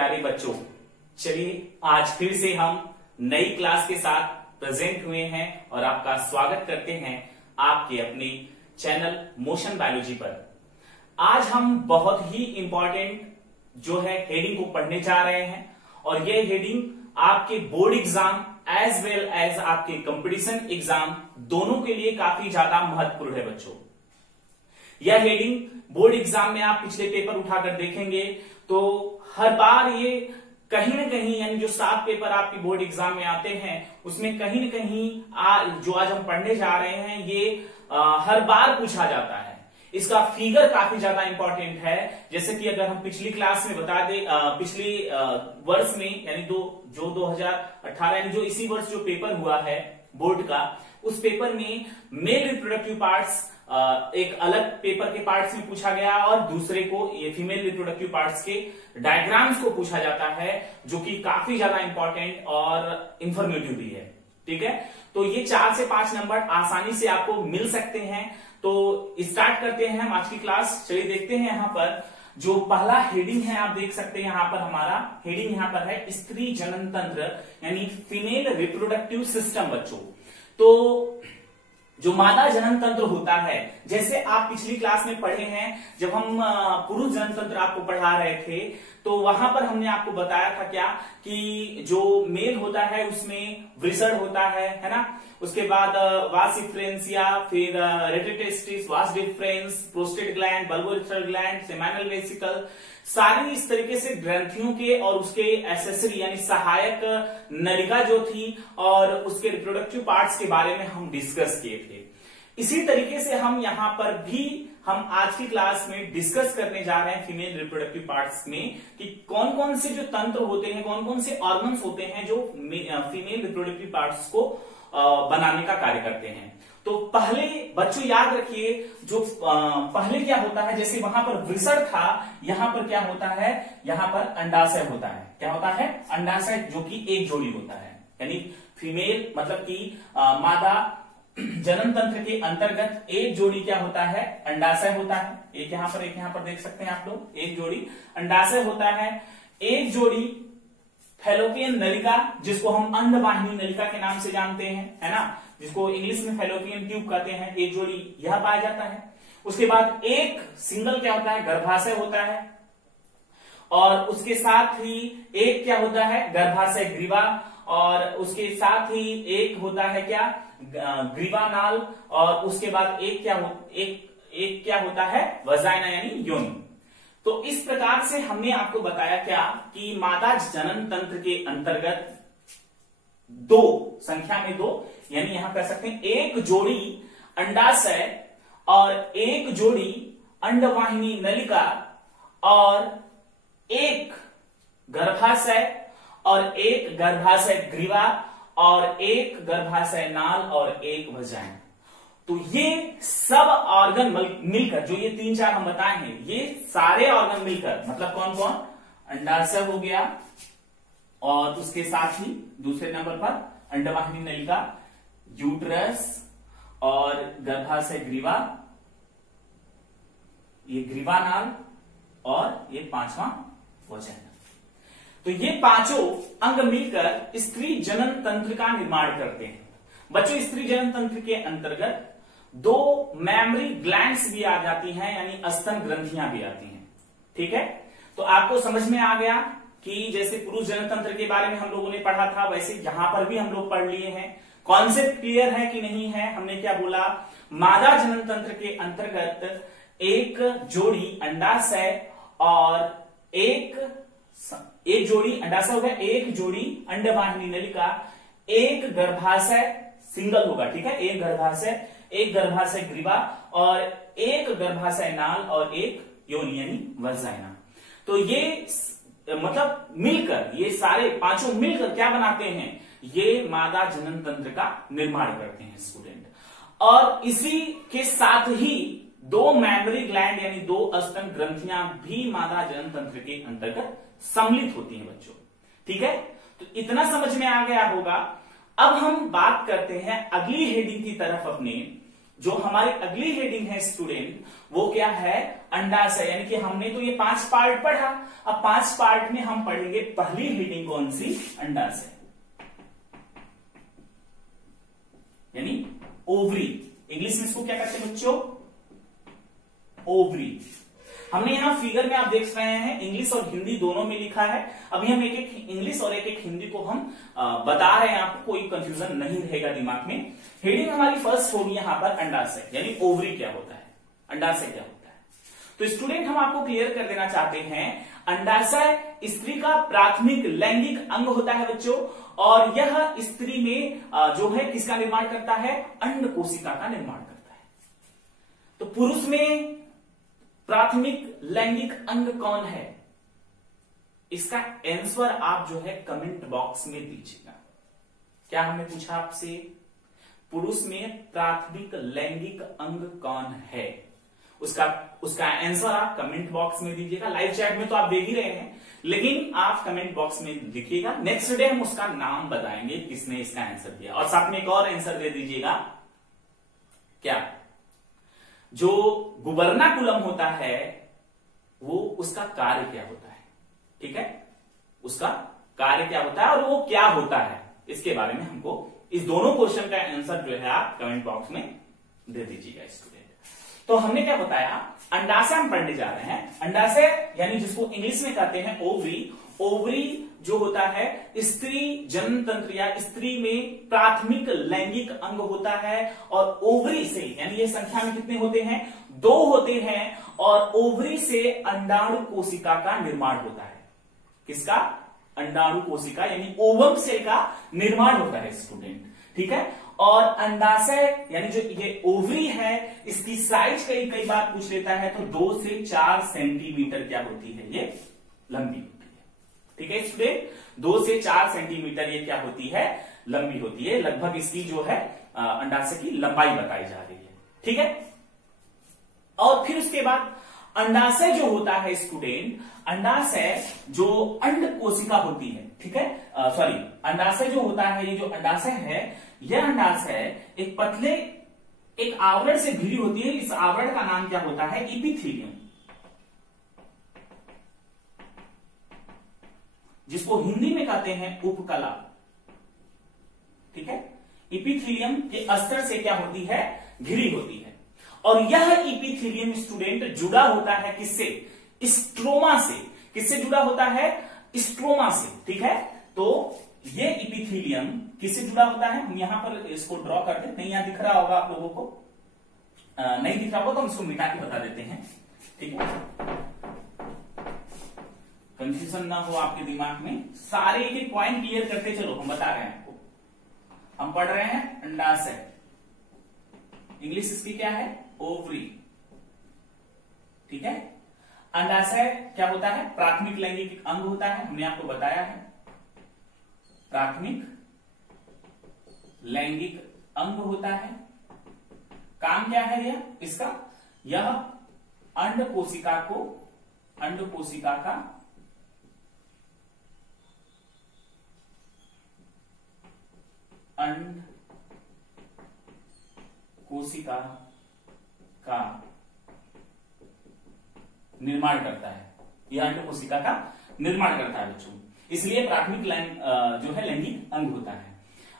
प्यारे बच्चों, चलिए आज फिर से हम नई क्लास के साथ प्रेजेंट हुए हैं और आपका स्वागत करते हैं आपके अपने चैनल मोशन बायोलॉजी पर। आज हम बहुत ही इंपॉर्टेंट जो है हेडिंग को पढ़ने जा रहे हैं और यह हेडिंग आपके board exam as well as आपके कंपटीशन एग्जाम दोनों के लिए काफी ज्यादा महत्वपूर्ण है बच्चों। यह हेडिंग बोर्ड एग्जाम में आप पिछले पेपर उठाकर देखेंगे तो हर बार ये कहीं ना कहीं यानी जो 7 पेपर आपके बोर्ड एग्जाम में आते हैं उसमें कहीं ना कहीं जो आज हम पढ़ने जा रहे हैं ये हर बार पूछा जाता है। इसका फिगर काफी ज्यादा इंपॉर्टेंट है। जैसे कि अगर हम पिछली क्लास में बता दें, पिछली वर्ष में यानी जो 2018 यानी जो इसी वर्ष जो पेपर हुआ है बोर्ड का, उस पेपर में मेल रिप्रोडक्टिव पार्ट्स एक अलग पेपर के पार्ट्स में पूछा गया और दूसरे को ये फीमेल रिप्रोडक्टिव पार्ट्स के डायग्राम्स को पूछा जाता है, जो कि काफी ज्यादा इंपॉर्टेंट और इंफॉर्मेटिव भी है। ठीक है, तो ये 4 से 5 नंबर आसानी से आपको मिल सकते हैं। तो स्टार्ट करते हैं हम आज की क्लास। चलिए देखते हैं यहाँ पर जो पहला हेडिंग है, आप देख सकते हैं यहाँ पर हमारा हेडिंग यहाँ पर है स्त्री जनन तंत्र यानी फीमेल रिप्रोडक्टिव सिस्टम। बच्चों, तो जो मादा जनन तंत्र होता है, जैसे आप पिछली क्लास में पढ़े हैं जब हम पुरुष जनन तंत्र आपको पढ़ा रहे थे, तो वहां पर हमने आपको बताया था क्या कि जो मेल होता है उसमें वृषण होता है ना, उसके बाद वास इफ्रेंसिया, फिर rete testis, vas deferens, prostate gland, bulbourethral gland, seminal vesicle, सारी इस तरीके से ग्रंथियों के और उसके एसेसरी यानी सहायक नलिका जो थी और उसके रिप्रोडक्टिव पार्ट्स के बारे में हम डिस्कस किए थे। इसी तरीके से हम यहाँ पर भी हम आज की क्लास में डिस्कस करने जा रहे हैं फीमेल रिप्रोडक्टिव पार्ट्स में कि कौन कौन से जो तंत्र होते हैं, कौन कौन से ऑर्गन्स होते हैं जो फीमेल रिप्रोडक्टिव पार्ट्स को बनाने का कार्य करते हैं। तो पहले बच्चों याद रखिए, जो पहले क्या होता है, जैसे वहां पर वृषण था, यहां पर क्या होता है, यहां पर अंडाशय होता है। क्या होता है? अंडाशय, जो कि एक जोड़ी होता है। यानी फीमेल मतलब कि मादा जनन तंत्र के अंतर्गत एक जोड़ी क्या होता है, अंडाशय होता है। एक यहाँ पर देख सकते हैं आप लोग, एक जोड़ी अंडाशय होता है, एक जोड़ी फैलोपियन नलिका जिसको हम अंडवाहिनी नलिका के नाम से जानते हैं, है ना, जिसको इंग्लिश में फैलोपियन ट्यूब कहते हैं, एक जोड़ी यह पाया जाता है। उसके बाद एक सिंगल क्या होता है, गर्भाशय होता है, और उसके साथ ही एक क्या होता है, गर्भाशय ग्रीवा, और उसके साथ ही एक होता है क्या, ग्रीवा नाल, और उसके बाद एक क्या होता है, वजाइना यानी योनि। तो इस प्रकार से हमने आपको बताया क्या कि मादा जनन तंत्र के अंतर्गत संख्या में 2 यानी यहां कह सकते हैं एक जोड़ी अंडाशय और एक जोड़ी अंडवाहिनी नलिका और एक गर्भाशय और एक गर्भाशय ग्रीवा और एक गर्भाशय नाल और एक वजाइन। तो ये सब ऑर्गन मिलकर, जो ये 3-4 हम बताए हैं, ये सारे ऑर्गन मिलकर मतलब कौन कौन, अंडाशय हो गया और उसके साथ ही दूसरे नंबर पर अंडवाहिनी नलिका, यूट्रस और गर्भाशय ग्रीवा, ये ग्रीवा नाल और ये 5वां वजाइना। तो ये पांचों अंग मिलकर स्त्री जनन तंत्र का निर्माण करते हैं। बच्चों, स्त्री जनन तंत्र के अंतर्गत 2 मैमरी ग्लैंड्स भी आ जाती हैं यानी स्तन ग्रंथियां भी आती हैं। ठीक है, तो आपको समझ में आ गया कि जैसे पुरुष जनन तंत्र के बारे में हम लोगों ने पढ़ा था, वैसे यहां पर भी हम लोग पढ़ लिए हैं। कॉन्सेप्ट क्लियर है कि नहीं है? हमने क्या बोला, मादा जनन तंत्र के अंतर्गत एक जोड़ी अंडाशय और एक जोड़ी अंडाशय हो गया, एक जोड़ी अंडवाहिनी नलिका, एक गर्भाशय सिंगल होगा। ठीक है, एक गर्भाशय ग्रीवा और एक गर्भाशय नाल और एक योनि यानी वजाइना। तो ये मतलब मिलकर, ये सारे पांचों मिलकर क्या बनाते हैं, ये मादा जनन तंत्र का निर्माण करते हैं स्टूडेंट। और इसी के साथ ही 2 मैमरी ग्लैंड यानी 2 स्तन ग्रंथियां भी मादा जनन तंत्र के अंतर्गत सम्मिलित होती हैं बच्चों। ठीक है, तो इतना समझ में आ गया होगा। अब हम बात करते हैं अगली हेडिंग की तरफ अपने, जो हमारी अगली हेडिंग है स्टूडेंट, वो क्या है? अंडाशय। यानी कि हमने तो ये 5 पार्ट पढ़ा, अब 5 पार्ट में हम पढ़ेंगे पहली हेडिंग कौन सी? अंडाशय, यानी ओवरी। इंग्लिश में इसको क्या कहते हैं बच्चों? ओवरी। हमने यहां फिगर में आप देख रहे हैं इंग्लिश और हिंदी दोनों में लिखा है। अभी हम एक एक इंग्लिश और एक एक हिंदी को हम बता रहे हैं, आपको कोई कंफ्यूजन नहीं रहेगा दिमाग में। हेडिंग हमारी फर्स्ट होगी यहां पर अंडाशय, यानी ओवरी क्या होता है, अंडाशय क्या होता है। तो स्टूडेंट हम आपको क्लियर कर देना चाहते हैं, अंडाशय स्त्री का प्राथमिक लैंगिक अंग होता है बच्चों, और यह स्त्री में जो है किसका निर्माण करता है? अंड कोशिका का निर्माण करता है। तो पुरुष में प्राथमिक लैंगिक अंग कौन है? इसका आंसर आप जो है कमेंट बॉक्स में दीजिएगा। क्या हमने पूछा आपसे? पुरुष में प्राथमिक लैंगिक अंग कौन है? उसका आंसर आप कमेंट बॉक्स में दीजिएगा। लाइव चैट में तो आप देख ही रहे हैं, लेकिन आप कमेंट बॉक्स में लिखिएगा। नेक्स्ट डे हम उसका नाम बताएंगे किसने इसका आंसर दिया, और साथ में एक और आंसर दे दीजिएगा। क्या? जो गुबर्नाकुलम होता है वो उसका कार्य क्या होता है? ठीक है, उसका कार्य क्या होता है और वो क्या होता है, इसके बारे में हमको इस दोनों क्वेश्चन का आंसर जो है आप कमेंट बॉक्स में दे दीजिएगा स्टूडेंट। तो हमने क्या बताया? अंडाशय हम पढ़ने जा रहे हैं। अंडाशय यानी जिसको इंग्लिश में कहते हैं ओवरी। ओवरी जो होता है स्त्री जन्म तंत्र या स्त्री में प्राथमिक लैंगिक अंग होता है, और ओवरी से, यानी ये संख्या में कितने होते हैं? 2 होते हैं, और ओवरी से अंडाणु कोशिका का निर्माण होता है। किसका? अंडाणु कोशिका यानी ओवम सेल का निर्माण होता है स्टूडेंट। ठीक है, और अंडाशय यानी जो ये ओवरी है, इसकी साइज कई बार पूछ लेता है, तो 2 से 4 सेंटीमीटर क्या होती है? ये लंबी होती है। ठीक है स्टूडेंट, 2 से 4 सेंटीमीटर ये क्या होती है? लंबी होती है। लगभग इसकी जो है अंडाशय की लंबाई बताई जा रही है। ठीक है, और फिर उसके बाद अंडाशय जो होता है स्टूडेंट, अंडाशय जो अंड कोशिका होती है, ठीक है, सॉरी, अंडाशय जो होता है, ये जो अंडाशय है, यह अंडाशय एक पतले एक आवरण से घिरी होती है। इस आवरण का नाम क्या होता है? इपिथीलियम, जिसको हिंदी में कहते हैं उपकला। ठीक है, इपिथीलियम के अस्तर से क्या होती है? घिरी होती है। और यह इपिथीलियम स्टूडेंट जुड़ा होता है किससे? स्ट्रोमा से। किससे जुड़ा होता है? स्ट्रोमा से। ठीक है, तो ये इपिथीलियम किससे जुड़ा होता है? हम यहां पर इसको ड्रॉ करते हैं, नहीं यहां दिख रहा होगा आप लोगों को, नहीं दिख रहा होगा तो हम इसको मिटा के बता देते हैं। ठीक है, कंफ्यूजन ना हो आपके दिमाग में, सारे एक पॉइंट क्लियर करते चलो। हम बता रहे हैं आपको, हम पढ़ रहे हैं अंडाशय, इंग्लिश इसकी क्या है? ओवरी। ठीक है, अंडाशय क्या होता है? प्राथमिक लैंगिक अंग होता है, हमने आपको बताया है। प्राथमिक लैंगिक अंग होता है। काम क्या है यह इसका? यह अंड कोशिका को, अंड कोशिका का अंड कोशिका का निर्माण करता है। यह अंड कोशिका का निर्माण करता है बच्चों, इसलिए प्राथमिक जो है लैंगिक अंग होता है।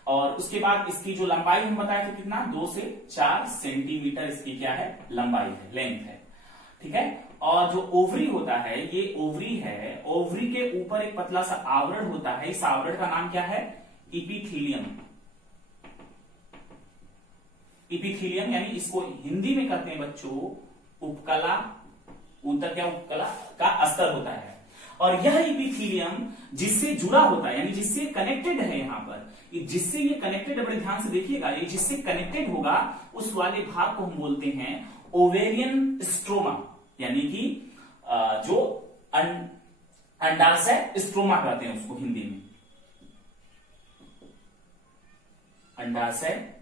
और उसके बाद इसकी जो लंबाई हम बताए थे कितना? 2 से 4 सेंटीमीटर इसकी क्या है? लंबाई है, लेंथ है। ठीक है, और जो ओवरी होता है, ये ओवरी है, ओवरी के ऊपर एक पतला सा आवरण होता है। इस आवरण का नाम क्या है? इपिथीलियम। इपिथीलियम यानी इसको हिंदी में कहते हैं बच्चों उपकला। ऊतर क्या? उपकला का अस्तर होता है। और यह इपिथीलियम जिससे जुड़ा होता है, यानी जिससे कनेक्टेड है, यहां पर जिससे ये कनेक्टेड, बड़े ध्यान से देखिएगा, ये जिससे कनेक्टेड होगा उस वाले भाग को हम बोलते हैं ओवेरियन स्ट्रोमा, यानी कि जो अंडाशय स्ट्रोमा कहते हैं उसको हिंदी में। अंडाशय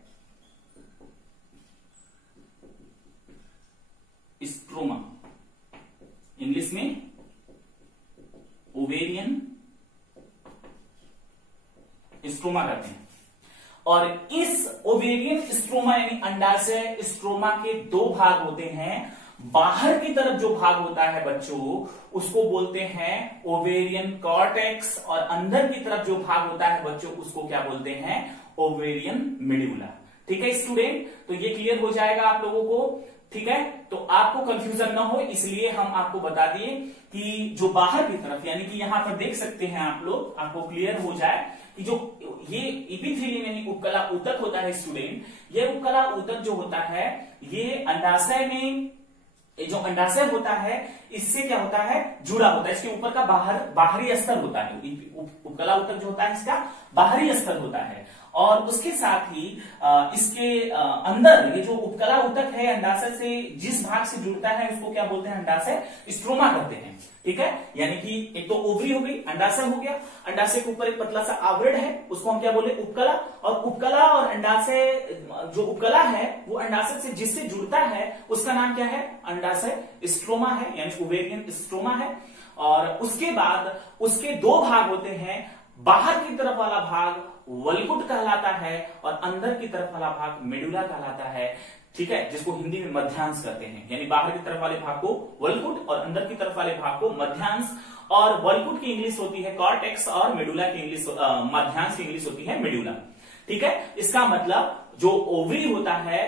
स्ट्रोमा, इंग्लिश में ओवेरियन स्ट्रोमा कहते हैं। और इस ओवेरियन स्ट्रोमा यानी अंडाशय स्ट्रोमा के दो भाग होते हैं। बाहर की तरफ जो भाग होता है बच्चों उसको बोलते हैं ओवेरियन कॉर्टेक्स, और अंदर की तरफ जो भाग होता है बच्चों उसको क्या बोलते हैं, ओवेरियन मेडुला। ठीक है स्टूडेंट, तो ये क्लियर हो जाएगा आप लोगों को। ठीक है, तो आपको कंफ्यूजन ना हो इसलिए हम आपको बता दिए कि जो बाहर की तरफ यानी कि यहां पर देख सकते हैं आप लोग, आपको क्लियर हो जाए कि जो ये एपिथेलियम यानी उपकला ऊतक होता है स्टूडेंट, ये उपकला ऊतक जो होता है ये अंडाशय में, जो अंडाशय होता है इससे क्या होता है, जुड़ा होता है। इसके ऊपर का बाहरी स्तर होता है, उपकला ऊतक जो होता है इसका बाहरी स्तर होता है, और उसके साथ ही इसके अंदर ये जो उपकला ऊतक है अंडाशय से जिस भाग से जुड़ता है उसको क्या बोलते हैं, अंडाशय स्ट्रोमा कहते हैं। ठीक है, यानी कि एक तो ओवरी हो गई, अंडाशय हो गया, अंडाशय के ऊपर एक पतला सा आवरण है उसको हम क्या बोले, उपकला, और उपकला और अंडाशय, जो उपकला है वो अंडाशय से जिससे जुड़ता है उसका नाम क्या है, अंडाशय स्ट्रोमा है, यानी ओवेरियन स्ट्रोमा है। और उसके बाद उसके दो भाग होते हैं, बाहर की तरफ वाला भाग वल्कुट कहलाता है और अंदर की तरफ वाला भाग मेडुला कहलाता है। ठीक है, जिसको हिंदी में मध्यांश कहते हैं, यानी बाहर की तरफ वाले भाग को वल्कुट और अंदर की तरफ वाले भाग को मध्यांश। और वल्कुट की इंग्लिश होती है कॉर्टेक्स और मेडुला की इंग्लिश, मध्यांश की इंग्लिश होती है मेडुला। ठीक है, इसका मतलब जो ओवरी होता है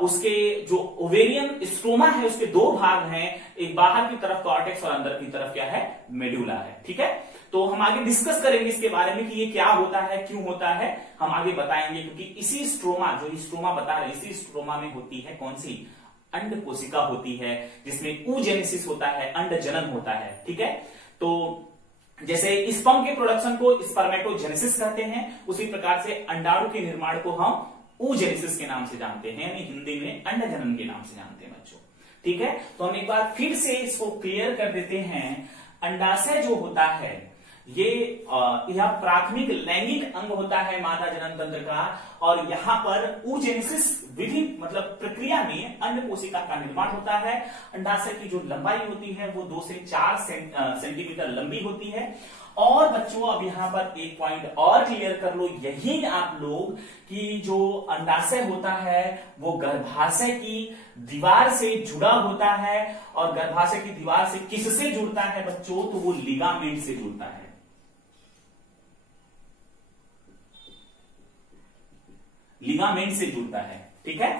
उसके जो ओवेरियन स्ट्रोमा है उसके दो भाग हैं, एक बाहर की तरफ कॉर्टेक्स और अंदर की तरफ क्या है, मेडुला है। ठीक है, तो हम आगे डिस्कस करेंगे इसके बारे में कि ये क्या होता है, क्यों होता है, हम आगे बताएंगे, क्योंकि इसी स्ट्रोमा, जो स्ट्रोमा बता रहे इसी स्ट्रोमा में होती है कौन सी, अंड कोशिका होती है, जिसमें oogenesis होता है, अंड जनन होता है। ठीक है, तो जैसे स्पर्म के प्रोडक्शन को स्पर्मेटोजेनेसिस कहते हैं, उसी प्रकार से अंडाणु के निर्माण को हम oogenesis के नाम से जानते हैं, यानी हिंदी में अंड जनन के नाम से जानते हैं बच्चों। ठीक है, तो हम एक बार फिर से इसको क्लियर कर देते हैं। अंडाशय जो होता है ये यह प्राथमिक लैंगिक अंग होता है मादा जनन तंत्र का, और यहाँ पर oogenesis विधि मतलब प्रक्रिया में अंड कोशिका का निर्माण होता है। अंडाशय की जो लंबाई होती है वो 2 से 4 सेंटीमीटर लंबी होती है। और बच्चों अब यहाँ पर एक पॉइंट और क्लियर कर लो यही आप लोग कि जो अंडाशय होता है वो गर्भाशय की दीवार से जुड़ा होता है, और गर्भाशय की दीवार से किससे जुड़ता है बच्चों, तो वो लिगामेंट से जुड़ता है, लिगामेंट से जुड़ता है। ठीक है,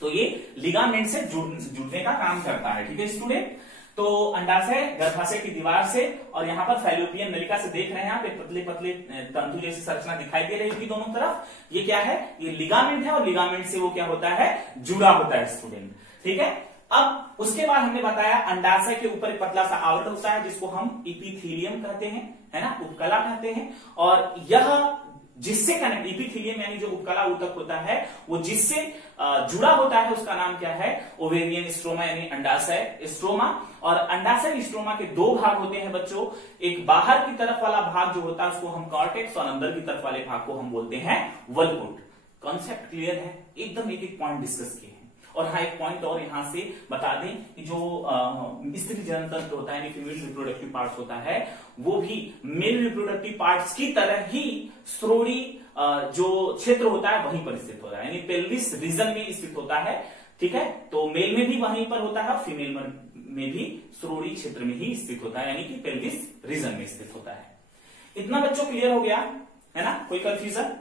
तो ये लिगामेंट से जुड़ने का काम करता है। ठीक है स्टूडेंट, तो अंडाशय गर्भाशय की दीवार से, और यहां पर फैलोपियन नलिका से देख रहे हैं आप, एक पतले पतले तंतु जैसी संरचना दिखाई दे रही होगी दोनों तरफ, ये क्या है, ये लिगामेंट है, और लिगामेंट से वो क्या होता है, जुड़ा होता है स्टूडेंट। ठीक है, अब उसके बाद हमने बताया अंडाशय के ऊपर एक पतला सा आवरण होता है जिसको हम इपिथीलियम कहते हैं, है ना, उपकला कहते हैं, और यह जिससे कनेक्ट, इपिथीलियम यानी जो उपकला ऊतक होता है वो जिससे जुड़ा होता है उसका नाम क्या है, ओवेरियन स्ट्रोमा यानी अंडाशय स्ट्रोमा। और अंडाशय स्ट्रोमा के दो भाग होते हैं बच्चों, एक बाहर की तरफ वाला भाग जो होता है उसको हम कॉर्टेक्स, और अंदर की तरफ वाले भाग को हम बोलते हैं वल्कुट। कॉन्सेप्ट क्लियर है, एकदम एक एक पॉइंट डिस्कस किए हैं। और हाँ, एक पॉइंट और यहां से बता दें कि जो स्त्री जनन तंत्र होता है यानी फीमेल रिप्रोडक्टिव पार्ट्स होता है वो भी मेल रिप्रोडक्टिव पार्ट्स की तरह ही श्रोणी जो क्षेत्र होता है वहीं पर स्थित होता है, यानी पेल्विस रीजन में स्थित होता है। ठीक है, तो मेल में भी वहीं पर होता है, फीमेल में भी श्रोणी क्षेत्र में ही स्थित होता है, यानी कि पेल्विस रीजन में स्थित होता है। इतना बच्चों क्लियर हो गया है ना, कोई कंफ्यूजन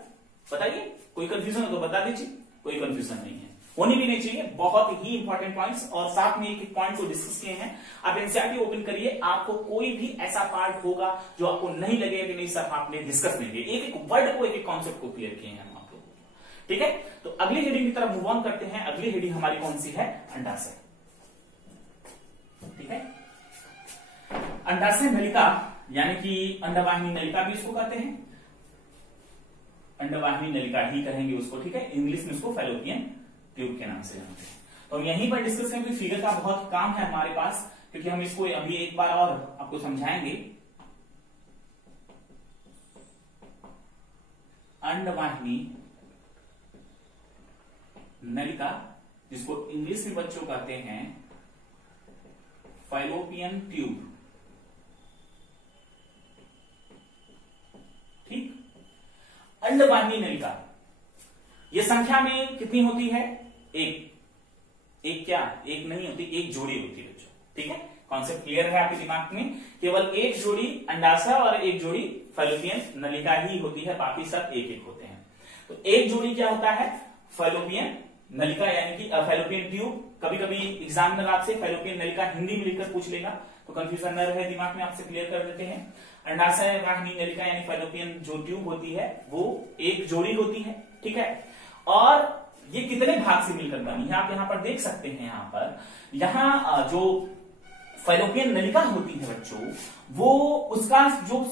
बताइए, कोई कंफ्यूजन हो तो बता दीजिए, कोई कंफ्यूजन नहीं है, होनी भी नहीं चाहिए। बहुत ही इंपॉर्टेंट पॉइंट्स, और साथ में एक एक पॉइंट को डिस्कस किए हैं। आप एनसीईआरटी ओपन करिए, आपको कोई भी ऐसा पार्ट होगा जो आपको नहीं लगेगा कि नहीं सर आपने डिस्कस नहीं किया, एक एक वर्ड को, एक एक कॉन्सेप्ट को क्लियर किए हैं आप लोगों को। ठीक है, तो अगली हेडिंग की तरफ मूव ऑन करते हैं। अगली हेडिंग हमारी कौन सी है, अंडाशय। ठीक है, अंडाशय नलिका यानी कि अंडवाहिनी नलिका भी इसको कहते हैं, अंडवाहिनी नलिका ही कहेंगे उसको। ठीक है, इंग्लिश में उसको फैलोपियन ट्यूब के नाम से जानते हैं। तो यहीं पर डिस्कस करेंगे, फिगर का बहुत काम है हमारे पास, क्योंकि हम इसको अभी एक बार और आपको समझाएंगे। अंडवाहिनी नलिका, जिसको इंग्लिश में बच्चों कहते हैं फैलोपियन ट्यूब। ठीक, अंडवाहिनी नलिका ये संख्या में कितनी होती है? एक। एक क्या? एक नहीं होती, एक जोड़ी होती है बच्चों। ठीक है, कॉन्सेप्ट क्लियर है आपके दिमाग में? केवल एक जोड़ी अंडाशय और एक जोड़ी फैलोपियन नलिका ही होती है, बाकी सब एक एक होते हैं। तो एक जोड़ी क्या होता है? फैलोपियन नलिका यानी कि फैलोपियन ट्यूब। कभी कभी एग्जामिनर आपसे फैलोपियन नलिका हिंदी में लिखकर पूछ लेगा, तो कंफ्यूजन न रहे दिमाग में, आपसे क्लियर कर देते हैं। अंडाशय वाहिनी नलिका यानी फैलोपियन जो ट्यूब होती है वो एक जोड़ी होती है। ठीक है, और ये कितने भाग से मिलकर बनी है आप यहाँ पर देख सकते हैं। यहाँ जो फैलोपियन नलिका होती है बच्चों, वो उसका जो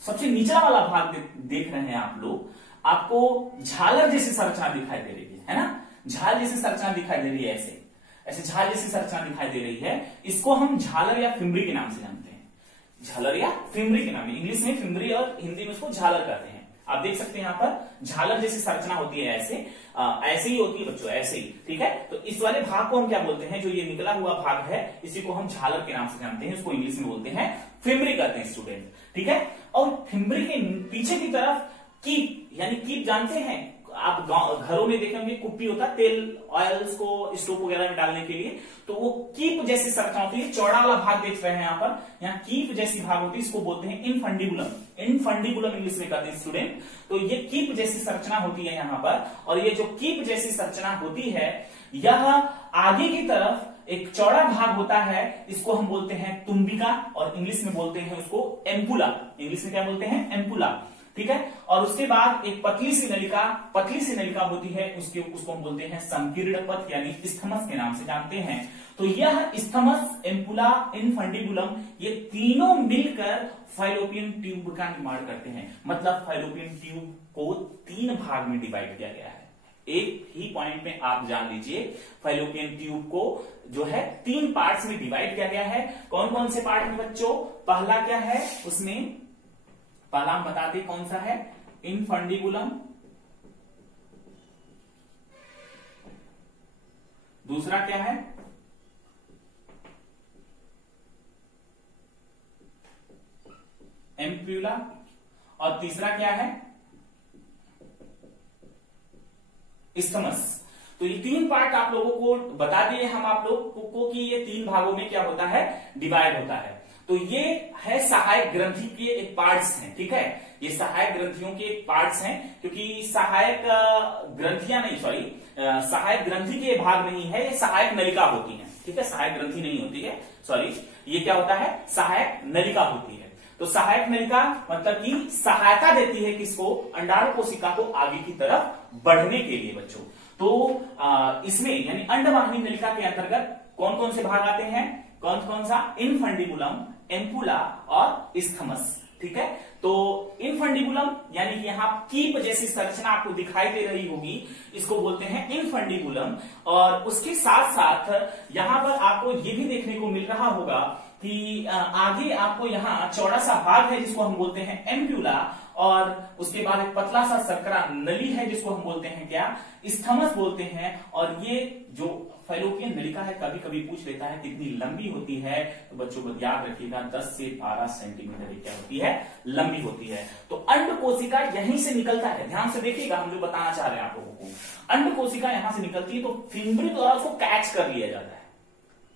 सबसे निचला वाला भाग देख रहे हैं आप लोग, आपको झालर जैसी संरचना दिखाई दे रही है ना? झाल जैसी संरचना दिखाई दे रही है, ऐसे ऐसे झाल जैसी संरचना दिखाई दे रही है। इसको हम झालर या फिम्बरी के नाम से जानते हैं। झालर या फिम्बरी के नाम, इंग्लिश में फिम्बरी और हिंदी में उसको झालर कहते हैं। आप देख सकते हैं यहाँ पर झालर जैसी संरचना होती है, ऐसे ऐसे ही होती है बच्चों, ऐसे ही। ठीक है, तो इस वाले भाग को हम क्या बोलते हैं? जो ये निकला हुआ भाग है, इसी को हम झालर के नाम से जानते हैं। इसको इंग्लिश में बोलते हैं फिम्बरी कहते हैं स्टूडेंट। ठीक है, और फिम्बरी के पीछे की तरफ कीप, यानी कीप जानते हैं आप? घरों में देखेंगे कुप्पी होता है तेल ऑयल्स को स्टोव वगैरह में डालने के लिए, तो वो कीप जैसी संरचना होती है। चौड़ा वाला भाग देख रहे हैं यहाँ पर, यहाँ कीप जैसी भाग होती है, इसको बोलते हैं इनफंडिबुलम। इनफंडिबुलम इंग्लिश में कहते हैं स्टूडेंट। तो ये कीप जैसी संरचना होती है यहाँ पर, और ये जो कीप जैसी संरचना होती है, यह आगे की तरफ एक चौड़ा भाग होता है, इसको हम बोलते हैं तुम्बिका, और इंग्लिश में बोलते हैं उसको एम्पुला। इंग्लिश में क्या बोलते हैं? एम्पुला। ठीक है, और उसके बाद एक पतली सी नलिका होती है, उसको हम बोलते हैं संकीर्ण पथ यानी इस्थमस के नाम से जानते हैं। तो यह इस्थमस, एम्पुला, इनफंडिबुलम, ये तीनों मिलकर फैलोपियन ट्यूब का निर्माण करते हैं। मतलब फैलोपियन ट्यूब को 3 भाग में डिवाइड किया गया है। एक ही पॉइंट में आप जान लीजिए, फैलोपियन ट्यूब को जो है 3 पार्ट्स में डिवाइड किया गया है। कौन कौन से पार्ट में बच्चों? पहला क्या है उसमें? पहला हम बताते कौन सा है? इनफंडिबुलम। दूसरा क्या है? एम्प्यूला। और तीसरा क्या है? इस्थमस। तो ये 3 पार्ट आप लोगों को बता दिए हम आप लोगों को कि ये 3 भागों में क्या होता है? डिवाइड होता है। तो ये है सहायक ग्रंथि के एक पार्ट्स हैं। ठीक है, ये सहायक ग्रंथियों के एक पार्ट्स हैं, क्योंकि सहायक ग्रंथियां नहीं, सहायक ग्रंथि के भाग नहीं है, ये सहायक नलिका होती है। ठीक है, सहायक ग्रंथि नहीं होती है, ये क्या होता है? सहायक नलिका होती है। तो सहायक नलिका मतलब कि सहायता देती है किसको? अंडाणु कोशिका को आगे की तरफ बढ़ने के लिए बच्चों। तो इसमें यानी अंडवाहिनी नलिका के अंतर्गत कौन कौन से भाग आते हैं? कौन कौन सा? इनफंडिबुलम, एम्पुला और इस्थमस। ठीक है, तो इनफंडिबुलम यानी कि यहाँ कीप जैसी संरचना आपको दिखाई दे रही होगी, इसको बोलते हैं इनफंडिबुलम। और उसके साथ साथ यहां पर आपको ये भी देखने को मिल रहा होगा कि आगे आपको यहाँ चौड़ा सा भाग है जिसको हम बोलते हैं एम्प्यूला, और उसके बाद एक पतला सा सकरा नली है जिसको हम बोलते हैं क्या? इस्थमस बोलते हैं। और ये जो फैलोपियन नलिका है, कभी कभी पूछ लेता है कितनी लंबी होती है, तो बच्चों को याद रखिएगा 10 से 12 सेंटीमीटर क्या होती है? लंबी होती है। तो अंड कोशिका यहीं से निकलता है, ध्यान से देखिएगा हम जो बताना चाह रहे हैं आप लोगों को। अंड कोशिका यहां से निकलती है, तो फिम्बरी द्वारा उसको कैच कर लिया जाता है।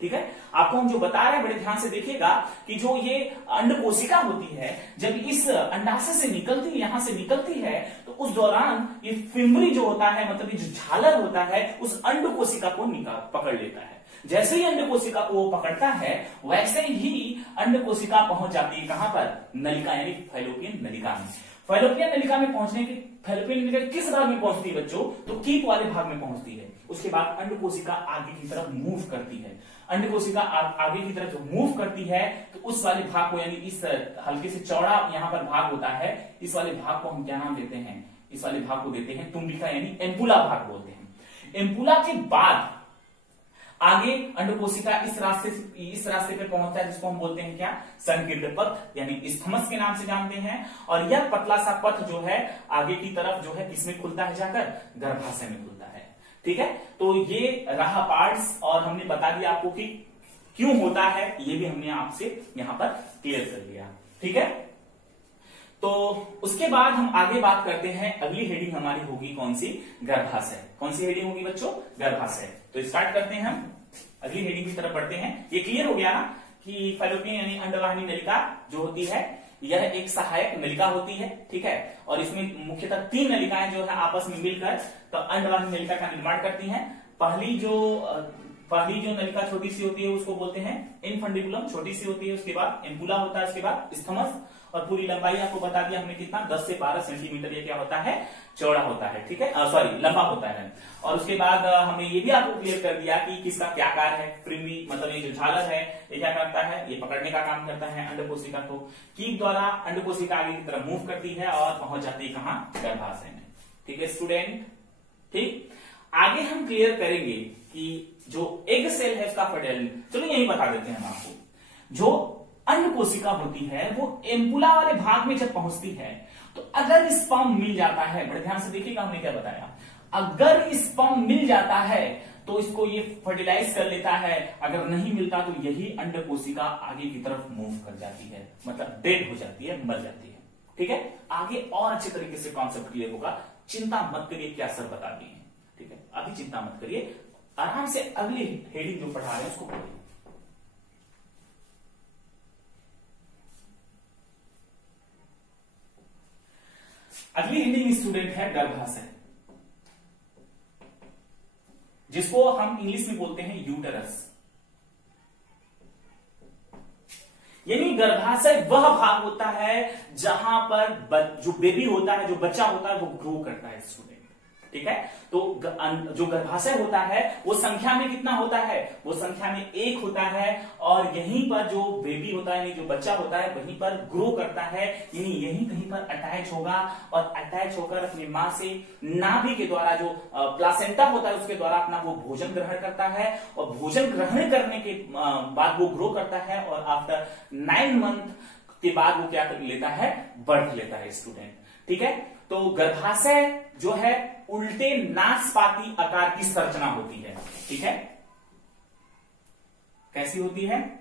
ठीक है, आपको हम जो बता रहे हैं बड़े ध्यान से देखिएगा कि जो ये अंड कोशिका होती है, जब इस अंडाशय से निकलती है, यहां से निकलती है, तो उस दौरान ये फिम्बरी जो होता है, मतलब ये जो झालर होता है, उस अंड कोशिका को पकड़ लेता है। जैसे ही अंड कोशिका को वो पकड़ता है, वैसे ही अंड कोशिका पहुंच जाती है कहां पर? नलिका यानी फैलोपियन नलिका में। फैलोपियन नलिका में पहुंचने के, फैलोपियन नलिका किस भाग में पहुंचती है बच्चों? तो कीप वाले भाग में पहुंचती है। उसके बाद अंड कोशिका आगे की तरफ मूव करती है। अंड कोशिका आगे की तरफ जो मूव करती है, तो उस वाले भाग को, यानी इस हल्के से चौड़ा यहाँ पर भाग होता है, इस वाले भाग को हम क्या नाम देते हैं? इस वाले भाग को देते हैं तुम्बिका यानी एम्पुला भाग बोलते हैं। एम्पुला के बाद आगे अंड कोशिका इस रास्ते पे पहुंचता है जिसको हम बोलते हैं क्या? संकीर्ण पथ यानी इस्थमस के नाम से जानते हैं। और यह पतला सा पथ जो है आगे की तरफ जो है किसमें खुलता है? जाकर गर्भाशय में खुलता है। ठीक है, तो ये रहा पार्ट्स, और हमने बता दिया आपको कि क्यों होता है, ये भी हमने आपसे यहां पर क्लियर कर दिया। ठीक है, तो उसके बाद हम आगे बात करते हैं। अगली हेडिंग हमारी होगी कौन सी? गर्भाशय। कौन सी हेडिंग होगी बच्चों? गर्भाशय। तो स्टार्ट करते हैं हम अगली हेडिंग की तरफ बढ़ते हैं। ये क्लियर हो गया ना कि फैलोपियन यानी अंडवाहिनी नलिका जो होती है यह एक सहायक नलिका होती है, ठीक है, और इसमें मुख्यतः 3 नलिकाएं जो है आपस में मिलकर तो अंडवाहिनी नलिका का निर्माण करती हैं। पहली जो नलिका छोटी सी होती है उसको बोलते हैं इनफंडिबुलम, छोटी सी होती है। उसके बाद एम्पुला होता है, उसके बाद स्थमस, और पूरी लंबाई आपको बता दिया हमने कितना, 10 से 12 सेंटीमीटर ये क्या होता है? चौड़ा होता है, ठीक है, सॉरी लंबा होता है। और उसके बाद हमने ये भी आपको क्लियर कर दिया कि किसका क्या कार्य है। फ्रिमी मतलब ये जो झालर है ये क्या करता है? ये पकड़ने का काम करता है अंड कोशिका को। कीप द्वारा अंड कोशिका आगे की तरफ मूव करती है और पहुंच जाती है कहां? गर्भाशय में। ठीक है स्टूडेंट, ठीक। आगे हम क्लियर करेंगे कि जो एग सेल है उसका फर्टिलाइजेशन, चलो यही बता देते हैं हम आपको। जो अंड कोशिका होती है वो एम्पुला वाले भाग में जब पहुंचती है तो अगर स्पर्म मिल जाता है, बड़े ध्यान से देखिएगा हमने क्या बताया, अगर स्पर्म मिल जाता है तो इसको ये फर्टिलाइज कर लेता है, अगर नहीं मिलता तो यही अंड कोशिका आगे की तरफ मूव कर जाती है, मतलब डेड हो जाती है, मर जाती है। ठीक है, आगे और अच्छे तरीके से कॉन्सेप्ट क्लियर होगा। चिंता मत करिए क्या सर बता दिए हैं, ठीक है, अभी चिंता मत करिए, आराम से अगली हेडिंग जो पढ़ा रहे हैं उसको पढ़िए। अगली हेडिंग स्टूडेंट है गर्भाशय, जिसको हम इंग्लिश में बोलते हैं यूटेरस। यानी गर्भाशय वह भाग होता है जहां पर जो बेबी होता है, जो बच्चा होता है वो ग्रो करता है स्टूडेंट। ठीक है, तो जो गर्भाशय होता है वो संख्या में कितना होता है? वो संख्या में 1 होता है, और यहीं पर जो बेबी होता है यानी जो बच्चा होता है वहीं पर ग्रो करता है, यानी यहीं कहीं पर अटैच होगा, और अटैच होकर अपनी मां से नाभि के द्वारा जो प्लासेंटा होता है उसके द्वारा अपना वो भोजन ग्रहण करता है, और भोजन ग्रहण करने के बाद वो ग्रो करता है, और आफ्टर 9 मंथ के बाद वो क्या कर लेता है? बर्थ लेता है स्टूडेंट। ठीक है, तो गर्भाशय जो है उल्टे नाशपाती आकार की संरचना होती है। ठीक है, कैसी होती है?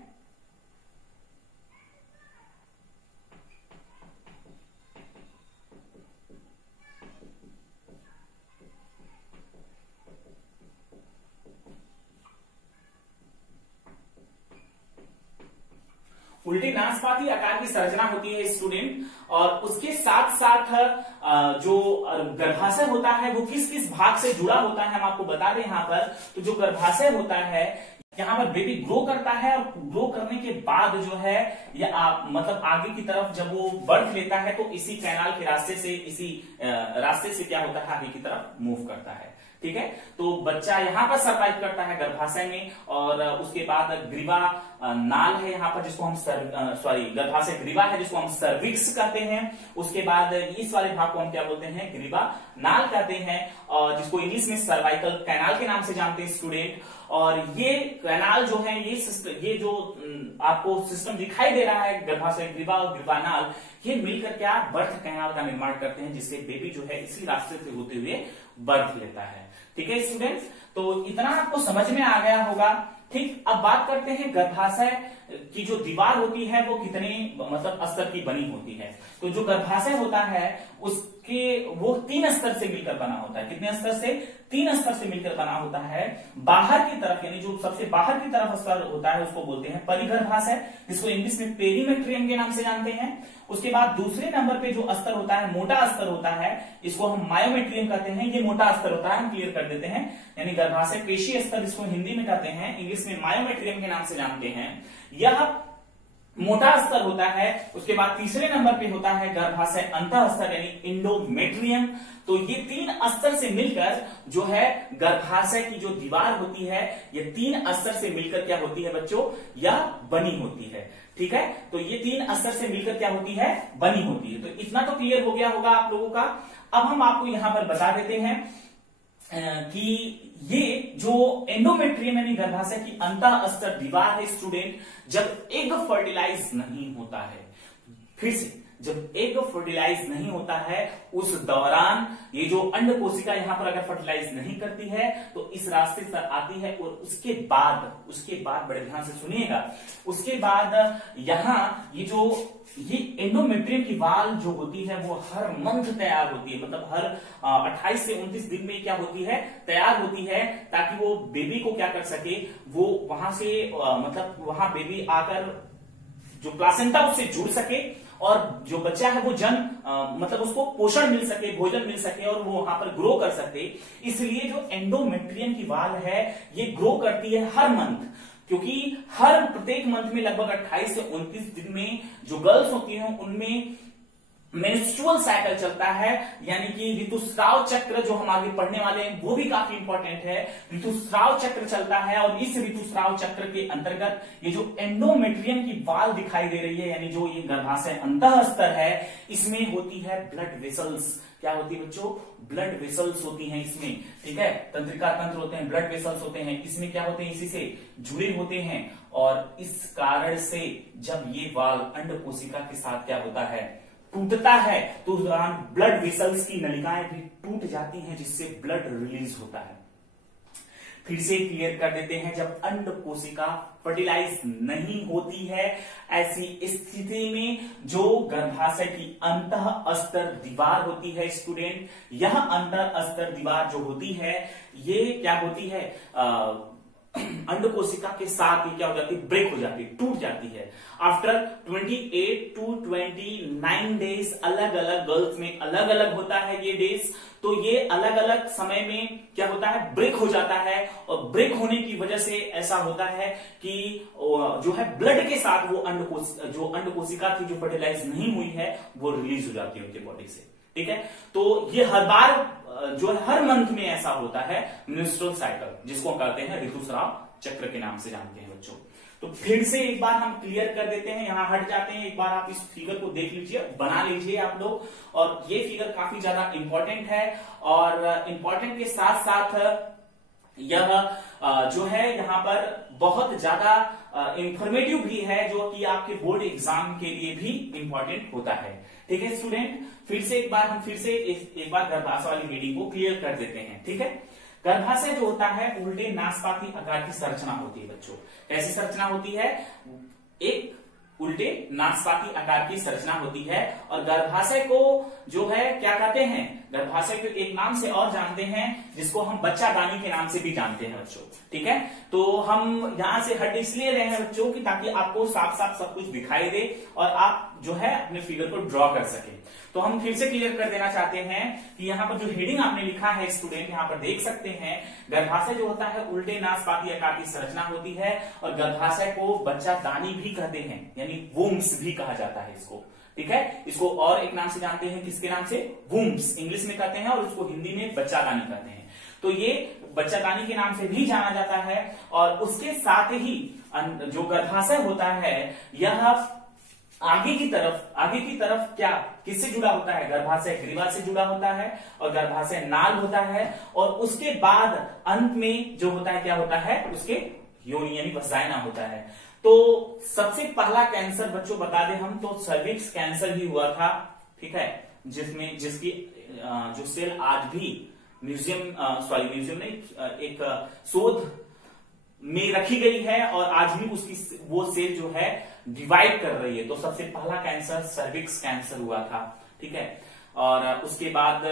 उल्टी नाशपाती आकार की संरचना होती है स्टूडेंट, और उसके साथ साथ जो गर्भाशय होता है वो किस किस भाग से जुड़ा होता है हम आपको बता दें यहां पर। तो जो गर्भाशय होता है यहाँ पर बेबी ग्रो करता है, और ग्रो करने के बाद जो है ये मतलब आगे की तरफ जब वो बर्थ लेता है तो इसी कैनाल के रास्ते से, इसी रास्ते से क्या होता है? आगे की तरफ मूव करता है। ठीक है, तो बच्चा यहां पर सर्वाइव करता है गर्भाशय में, और उसके बाद ग्रीवा नाल है यहाँ पर जिसको हम गर्भाशय ग्रीवा है जिसको हम सर्विक्स कहते हैं। उसके बाद इस वाले भाग को हम क्या बोलते हैं? ग्रीवा नाल कहते हैं, और जिसको इंग्लिश में सर्वाइकल कैनाल के नाम से जानते हैं स्टूडेंट। और ये कैनाल जो है ये जो आपको सिस्टम दिखाई दे रहा है गर्भाशय ग्रीवा और ग्रीवानाल, ये मिलकर क्या बर्थ कैनाल का निर्माण करते हैं, जिससे बेबी जो है इसी रास्ते से होते हुए बर्थ लेता है। ठीक है स्टूडेंट्स, तो इतना आपको समझ में आ गया होगा। ठीक, अब बात करते हैं गर्भाशय की जो दीवार होती है वो कितने मतलब स्तर की बनी होती है। तो जो गर्भाशय होता है उसके वो 3 स्तर से मिलकर बना होता है। कितने स्तर से? 3 स्तर से मिलकर बना होता है। बाहर की तरफ यानी जो सबसे बाहर की तरफ स्तर होता है उसको बोलते हैं परिगर्भाशय, जिसको इंग्लिश में पेरीमेट्रियम के नाम से जानते हैं। उसके बाद दूसरे नंबर पे जो स्तर होता है, मोटा स्तर होता है, इसको हम मायोमेट्रियम कहते हैं। ये मोटा स्तर होता है, हम क्लियर कर देते हैं, यानी गर्भाशय पेशी स्तर जिसको हिंदी में कहते हैं, इंग्लिश में मायोमेट्रियम के नाम से जानते हैं, यह मोटा स्तर होता है। उसके बाद तीसरे नंबर पे होता है गर्भाशय अंतः स्तर यानी इंडोमेट्रियम। तो ये 3 स्तर से मिलकर जो है गर्भाशय की जो दीवार होती है, ये 3 स्तर से मिलकर क्या होती है बच्चों? यह बनी होती है। ठीक है, तो ये 3 स्तर से मिलकर क्या होती है? बनी होती है। तो इतना तो क्लियर हो गया होगा आप लोगों का। अब हम आपको यहां पर बता देते हैं कि ये जो एंडोमेट्रियम यानी गर्भाशय की अंतः स्तर दीवार है स्टूडेंट, जब एग फर्टिलाइज नहीं होता है, फिर से जब एग फर्टिलाइज नहीं होता है उस दौरान ये जो अंड कोशिका यहां पर अगर फर्टिलाइज नहीं करती है तो इस रास्ते से आती है, और उसके बाद बड़े ध्यान से सुनिएगा, उसके बाद यहां ये एंडोमेट्रियम की वाल जो होती है वो हर मंथ तैयार होती है, मतलब हर 28 से 29 दिन में क्या होती है, तैयार होती है, ताकि वो बेबी को क्या कर सके, वो वहां से मतलब वहां बेबी आकर जो प्लासेंटा उससे जुड़ सके और जो बच्चा है वो मतलब उसको पोषण मिल सके, भोजन मिल सके और वो वहां पर ग्रो कर सके। इसलिए जो एंडोमेट्रियम की वाल है ये ग्रो करती है हर मंथ, क्योंकि हर प्रत्येक मंथ में लगभग 28 से 29 दिन में जो गर्ल्स होती हैं उनमें मेंस्ट्रुअल साइकिल चलता है, यानी कि ऋतुस्राव चक्र जो हम आगे पढ़ने वाले हैं वो भी काफी इंपॉर्टेंट है। ऋतुस्राव चक्र चलता है और इस ऋतुस्राव चक्र के अंतर्गत ये जो एंडोमेट्रियम की वाल दिखाई दे रही है, यानी जो ये गर्भाशय अंतः स्तर है, इसमें होती है ब्लड वेसल्स। क्या होती है बच्चों? ब्लड वेसल्स होती हैं इसमें, ठीक है। तंत्रिका तंत्र होते हैं, ब्लड वेसल्स होते हैं, इसमें क्या होते हैं, इसी से जुड़े होते हैं। और इस कारण से जब ये वाल अंड कोशिका के साथ क्या होता है, टूटता है, तो उस दौरान ब्लड वेसल्स की नलिकाएं भी टूट जाती हैं, जिससे ब्लड रिलीज होता है। फिर से क्लियर कर देते हैं, जब अंड कोशिका फर्टिलाइज नहीं होती है, ऐसी स्थिति में जो गर्भाशय की अंतः स्तर दीवार होती है स्टूडेंट, यह अंतः स्तर दीवार जो होती है ये क्या होती है, अंड कोशिका के साथ ही क्या हो जाती है, ब्रेक हो जाती है, टूट जाती है। आफ्टर 28 to 29 डेज, अलग अलग गर्ल्स में अलग अलग होता है ये डेज, तो ये अलग अलग समय में क्या होता है, ब्रेक हो जाता है। और ब्रेक होने की वजह से ऐसा होता है कि जो है ब्लड के साथ वो जो अंड कोशिका थी जो फर्टिलाइज नहीं हुई है वो रिलीज हो जाती है उनके बॉडी से, ठीक है। तो ये हर बार जो है हर मंथ में ऐसा होता है मेंस्ट्रुअल साइकिल, जिसको कहते हैं ऋतुस्राव चक्र के नाम से जानते हैं बच्चों। तो फिर से एक बार हम क्लियर कर देते हैं, यहां हट जाते हैं, एक बार आप इस फिगर को देख लीजिए, बना लीजिए आप लोग। और ये फिगर काफी ज्यादा इंपॉर्टेंट है, और इंपॉर्टेंट के साथ साथ यह जो है यहाँ पर बहुत ज्यादा इंफॉर्मेटिव भी है, जो कि आपके बोर्ड एग्जाम के लिए भी इंपॉर्टेंट होता है, ठीक है स्टूडेंट। फिर से एक बार गर्भाशय वाली रीडिंग को क्लियर कर देते हैं, ठीक है। गर्भाशय जो होता है उल्टे नाशपाती आकार की संरचना होती है बच्चों। कैसी संरचना होती है? एक उल्टे नाशपाती आकार की संरचना होती है। और गर्भाशय को जो है क्या कहते हैं, गर्भाशय को एक नाम से और जानते हैं, जिसको हम बच्चादानी के नाम से भी जानते हैं बच्चों, ठीक है। तो हम यहां से हट इसलिए रहे हैं बच्चों की ताकि आपको साफ साफ सब कुछ दिखाई दे और आप जो है अपने फिगर को ड्रॉ कर सके। तो हम फिर से क्लियर कर देना चाहते हैं कि यहाँ पर जो हेडिंग आपने लिखा है स्टूडेंट, यहाँ पर देख सकते हैं, गर्भाशय जो होता है उल्टे नाशपाती आकार की संरचना होती है। और गर्भाशय को बच्चादानी भी कहते हैं, यानी वूम्स भी कहा जाता है इसको, ठीक है। इसको और एक नाम से जानते हैं, किसके नाम से? वूम्स इंग्लिश में कहते हैं, और उसको हिंदी में बच्चादानी कहते हैं। तो ये बच्चादानी के नाम से भी जाना जाता है। और उसके साथ ही जो गर्भाशय होता है यह आगे की तरफ क्या किससे जुड़ा होता है? गर्भाशय ग्रीवा से जुड़ा होता है, और गर्भाशय नाल होता है। और उसके बाद अंत में जो होता है क्या होता है? उसके योनि यानी वसाइना होता है। तो सबसे पहला कैंसर बच्चों बता दें हम तो सर्विक्स कैंसर ही हुआ था, ठीक है, जिसकी जो सेल आज भी म्यूजियम में एक शोध में रखी गई है, और आज भी उसकी वो सेल जो है डिवाइड कर रही है। तो सबसे पहला कैंसर सर्विक्स कैंसर हुआ था, ठीक है। और उसके बाद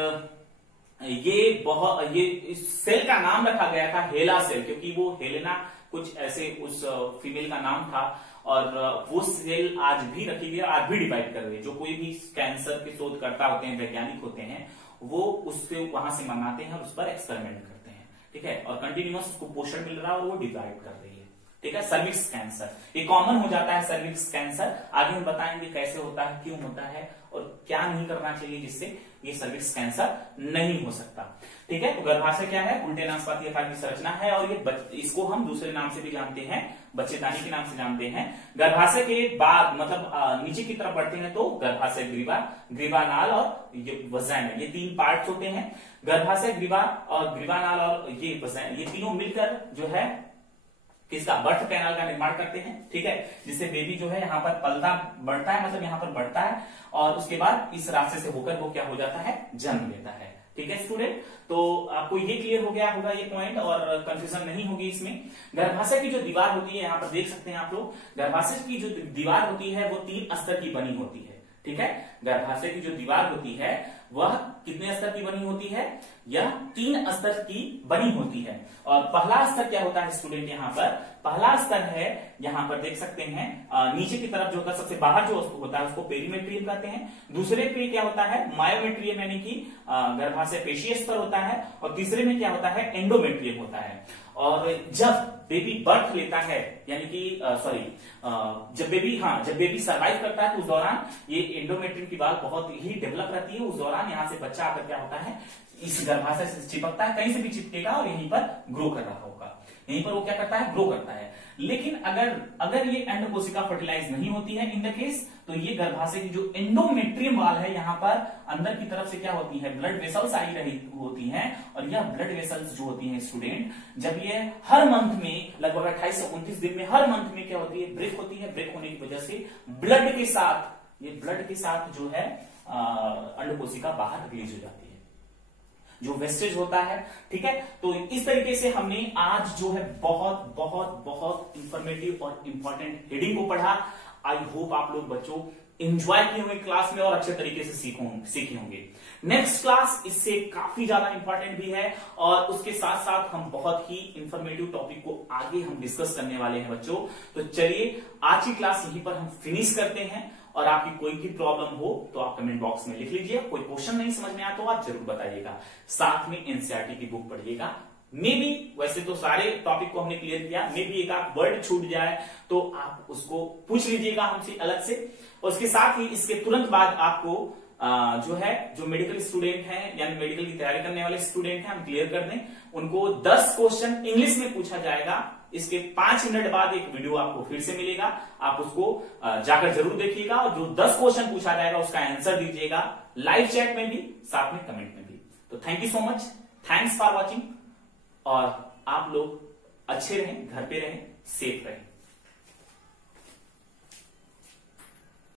ये इस सेल का नाम रखा गया था हेला सेल, क्योंकि वो हेलेना कुछ ऐसे उस फीमेल का नाम था। और वो सेल आज भी रखी गई है, आज भी डिवाइड कर रही है। जो कोई भी कैंसर के शोधकर्ता होते हैं, वैज्ञानिक होते हैं, वो उससे वहां से मंगाते हैं और उस पर एक्सपेरिमेंट करते हैं, ठीक है। और कंटिन्यूअस उसको पोषण मिल रहा है और वो डिवाइड कर रही है, ठीक है। सर्विक्स कैंसर ये कॉमन हो जाता है, सर्विक्स कैंसर। आगे हम बताएंगे कैसे होता है, क्यों होता है और क्या नहीं करना चाहिए जिससे ये सर्विक्स कैंसर नहीं हो सकता, ठीक है। तो गर्भाशय क्या है? उल्टे नाशपाती आकार की संरचना है, और ये इसको हम दूसरे नाम से भी जानते हैं, बच्चेदानी के नाम से जानते हैं। गर्भाशय के बाद मतलब नीचे की तरफ बढ़ते हैं तो गर्भाशय ग्रीवा नाल और ये वजाइना, ये तीन पार्ट्स होते हैं। गर्भाशय ग्रीवा और ग्रीवा नाल और ये वजाइना, ये तीनों मिलकर जो है किसका, बर्थ कैनाल का निर्माण करते हैं, ठीक है, जिससे बेबी जो है यहाँ पर पलता बढ़ता है, मतलब यहाँ पर बढ़ता है और उसके बाद इस रास्ते से होकर वो क्या हो जाता है, जन्म लेता है। ठीक है स्टूडेंट, तो आपको ये क्लियर हो गया होगा ये पॉइंट और कंफ्यूजन नहीं होगी इसमें। गर्भाशय की जो दीवार होती है, यहाँ पर देख सकते हैं आप लोग, गर्भाशय की जो दीवार होती है वो 3 स्तर की बनी होती है। ठीक है, गर्भाशय की जो दीवार होती है वह कितने स्तर की बनी होती है, यह 3 स्तर की बनी होती है। और पहला स्तर क्या होता है स्टूडेंट, यहाँ पर पहला स्तर है, यहाँ पर देख सकते हैं नीचे की तरफ जो होता है, सबसे बाहर जो वस्तु होता है उसको पेरीमेट्रियम कहते हैं। दूसरे पे क्या होता है, मायोमेट्रियम यानी कि गर्भाशय पेशीय स्तर होता है। और तीसरे में क्या होता है, एंडोमेट्रियम होता है। और जब बेबी बर्थ लेता है, यानी कि जब बेबी सर्वाइव करता है तो उस दौरान ये एंडोमेट्रियम की वॉल बहुत ही डेवलप रहती है। उस दौरान यहाँ से बच्चा आकर क्या होता है, इस गर्भाशय से चिपकता है, कहीं से भी चिपकेगा और यहीं पर ग्रो कर रहा होगा, यहीं पर वो क्या करता है, ग्रो करता है। लेकिन अगर ये अंड कोशिका फर्टिलाइज नहीं होती है इन द केस, तो ये गर्भाशय की जो एंडोमेट्रियम वाल है, यहाँ पर अंदर की तरफ से क्या होती है, ब्लड वेसल्स आई रही होती हैं। और यह ब्लड वेसल्स जो होती हैं स्टूडेंट, जब ये हर मंथ में लगभग 28 से 29 दिन में हर मंथ में क्या होती है, ब्रेक होती है। ब्रेक होने की वजह से ब्लड के साथ जो है अंड कोशिका बाहर रिलीज हो जाती है, जो वेस्टेज होता है। ठीक है, तो इस तरीके से हमने आज जो है बहुत बहुत बहुत इंफॉर्मेटिव और इंपॉर्टेंट हेडिंग को पढ़ा। आई होप आप लोग बच्चों एंजॉय किए होंगे क्लास में और अच्छे तरीके से सीखे होंगे। नेक्स्ट क्लास इससे काफी ज्यादा इंपॉर्टेंट भी है और उसके साथ साथ हम बहुत ही इंफॉर्मेटिव टॉपिक को आगे हम डिस्कस करने वाले हैं बच्चों। तो चलिए आज की क्लास यहीं पर हम फिनिश करते हैं और आपकी कोई भी प्रॉब्लम हो तो आप कमेंट बॉक्स में लिख लीजिए। कोई क्वेश्चन नहीं समझ में आया तो आप जरूर बताइएगा। साथ में एनसीईआरटी की बुक पढ़िएगा। मे बी वैसे तो सारे टॉपिक को हमने क्लियर किया, मे बी एक आध वर्ड छूट जाए तो आप उसको पूछ लीजिएगा हमसे अलग से। उसके साथ ही इसके तुरंत बाद आपको जो मेडिकल स्टूडेंट हैं यानी मेडिकल की तैयारी करने वाले स्टूडेंट हैं, हम क्लियर कर दें, उनको 10 क्वेश्चन इंग्लिश में पूछा जाएगा। इसके 5 मिनट बाद एक वीडियो आपको फिर से मिलेगा, आप उसको जाकर जरूर देखिएगा और जो 10 क्वेश्चन पूछा जाएगा उसका आंसर दीजिएगा, लाइव चैट में भी, साथ में कमेंट में भी। तो thank you so much, thanks for watching और आप लोग अच्छे रहें, घर पे रहें, सेफ रहें।